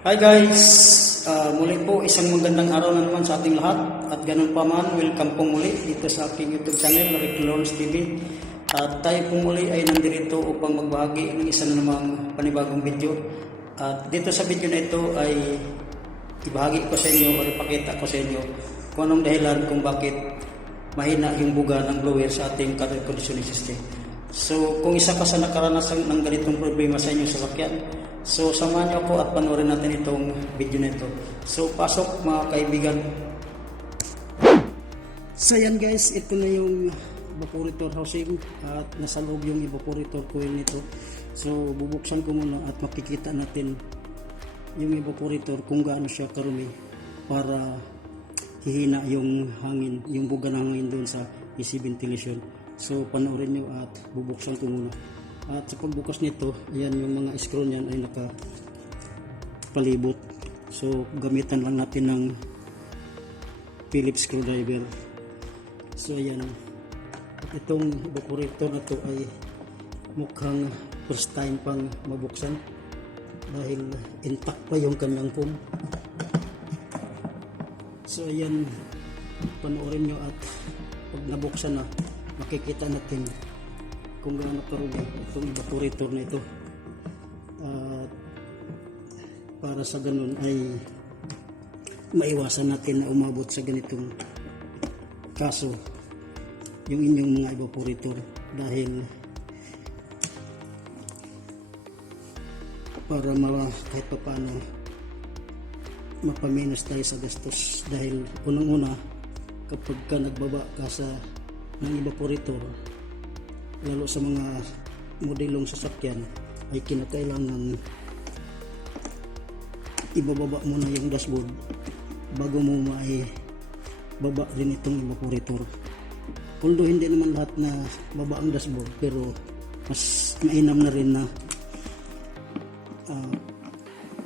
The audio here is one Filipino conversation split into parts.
Hi guys! Muli po isang magandang araw na naman sa ating lahat at ganun pa man, welcome po muli dito sa aking YouTube channel, Rick Lawrence TV. At tayo po muli ay nandito upang magbahagi ng isa na namang panibagong video. At dito sa video na ito ay ibahagi ko sa inyo o ipakita ko sa inyo kung anong dahilan kung bakit mahina yung buga ng blower sa ating air conditioning system. So kung isa ka sa nakaranas ng ganitong problema sa inyong sasakyan, so samahan niyo ako at panoorin natin itong video na ito. So pasok mga kaibigan. So yan guys, ito na yung evaporator housing at nasa loob yung evaporator coil nito. So bubuksan ko muna at makikita natin yung evaporator kung gaano siya karumi para hihina yung hangin, yung buga ng hangin doon sa AC ventilation. So panoorin nyo at bubuksan ko muna. At sa pagbukas nito, ayan yung mga screw niyan ay nakapalibot. So gamitan lang natin ng Phillips screwdriver. So ayan, itong evaporator na to ay mukhang first time pang mabuksan dahil intact pa yung kanyang foam. So ayan, panoorin nyo at pag nabuksan na, makikita natin kung gaano karumi itong evaporator na ito. Para sa ganun ay maiwasan natin na umabot sa ganitong kaso yung inyong mga evaporator, dahil para kahit pa paano mapaminas tayo sa gastos. Dahil unang-una, kapag ka nagbaba ka ng evaporator, lalo sa mga modelong sasakyan, ay kinakailangan ibababa muna yung dashboard bago mo baba rin itong evaporator. Although hindi naman lahat na baba ang dashboard, pero mas mainam na rin na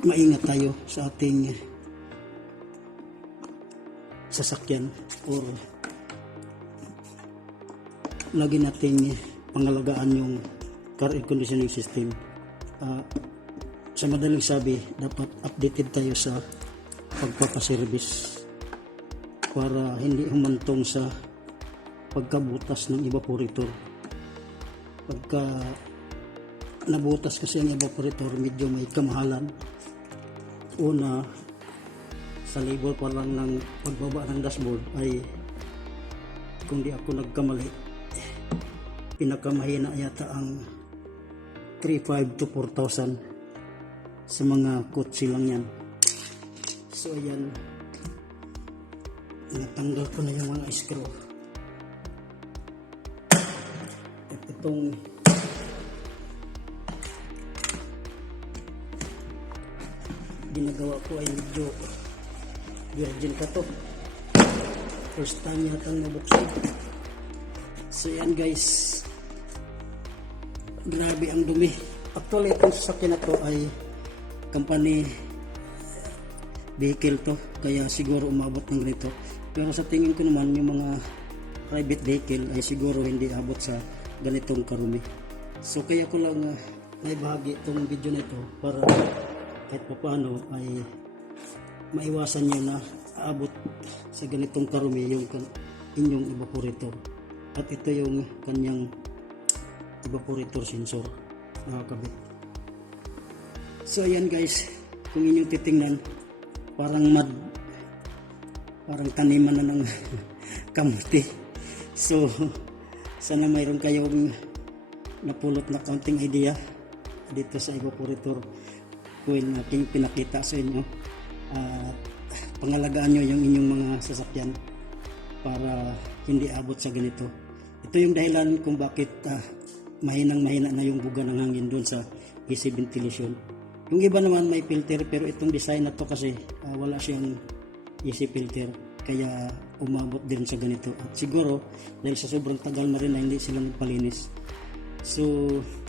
maingat tayo sa ating sasakyan, or lagi nating pangalagaan yung car air conditioning system. Sa madaling sabi, dapat updated tayo sa pagpapaservice para hindi humantong sa pagkabutas ng evaporator. Pagka nabutas kasi ang evaporator, medyo may kamahalan. Una, sa label pa lang ng pagbaba ng dashboard ay, kung di ako nagkamali, pinakamahina yata ang 3,500 to 4,000 sa mga kotse lang yan. So ayan, natanggal ko na yung mga screw. At itong ginagawa ko ay medyo virgin pa to, first time yatang nabuksan. So yan guys, grabe ang dumi. Actually itong sasakyan na to ay company vehicle to, kaya siguro umabot ng ganito. Pero sa tingin ko naman yung mga private vehicle ay siguro hindi abot sa ganitong karumi. So kaya ko lang may bahagi itong video na ito para kahit pa paano ay maiwasan nyo na aabot sa ganitong karumi yung inyong evaporator. At ito yung kanyang evaporator sensor nakakabit. So ayan guys, kung inyong titingnan, parang taniman na ng kamuti. So sana mayroon kayong napulot na counting idea dito sa evaporator coil na aking pinakita sa inyo. Pangalagaan nyo yung inyong mga sasakyan para hindi abot sa ganito. Ito yung dahilan kung bakit mahina na yung buga ng hangin doon sa AC ventilation. Yung iba naman may filter, pero itong design na to kasi wala siyang AC filter, kaya umabot din sa ganito. At siguro dahil sa sobrang tagal na rin na hindi sila nagpalinis. So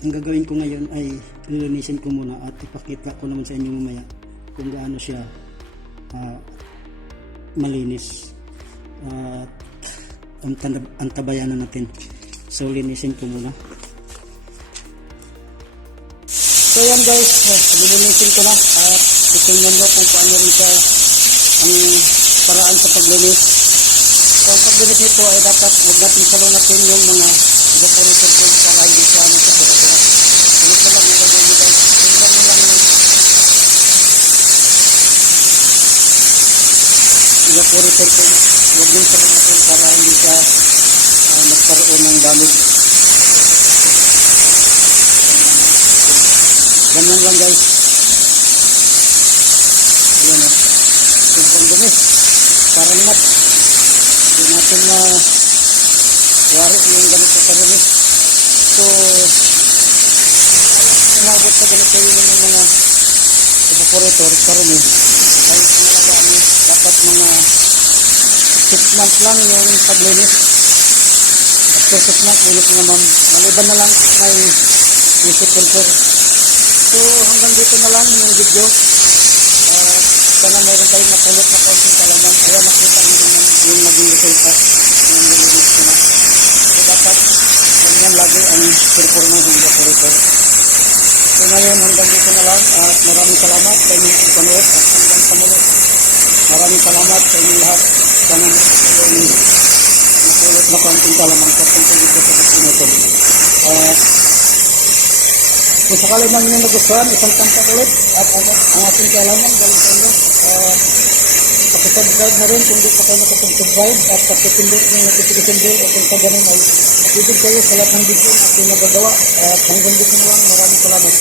ang gagawin ko ngayon ay lilinisin ko muna at ipakita ko naman sa inyo mamaya kung gaano siya malinis. Antabayan na natin. So linisin ko muna. So yan guys, lilinisin ko na at titingnan nyo kung paano rin siya ang paraan sa paglinis. So ang paglinis nito ay dapat huwag natin salunatin yung mga evaporator ko para hindi siya magkapura-pura. Ganito lang yung gagawin nyo guys. Tingnan mo lang yung evaporator ko. Huwag yung salunatin para hindi siya magkaroon ng damage. Ganyan lang guys. Ayan o. Sobrang dumi. Parang mad. Hindi natin wari yung ganito karumi. So, umabot na ganito yun yung mga evaporator karumi. Dahil pinalagaan dapat mga 6 months lang yung paglinis. After 6 months, linis na naman. Maliban na lang may isip filter. So hanggang dito na lang yung video. Sana mayroon tayong napulot na konting kalaman. Ayan, nakita nyo naman yung naging resulta ng nilinis ko na. So dapat ganyan lagi ang performance ng evaporator. So ngayon hanggang dito na lang at maraming salamat sa inyong panood at hanggang sa muli. Maraming salamat sa inyong lahat. Sana yung napulot na konting kalaman tungkol dito sa evaporator. Kung sakali man nyo nagustuhan, isang tampak ulit at ang ating kaalaman galing sa inyo. Pakisubscribe na rin kung di pa kayo nakapag-subscribe at pakipindot ng notification bell o kung sa ganun ay ibig kayo sa lahat ng video na ating nagagawa at hanggang dito na lang. Maraming salamat.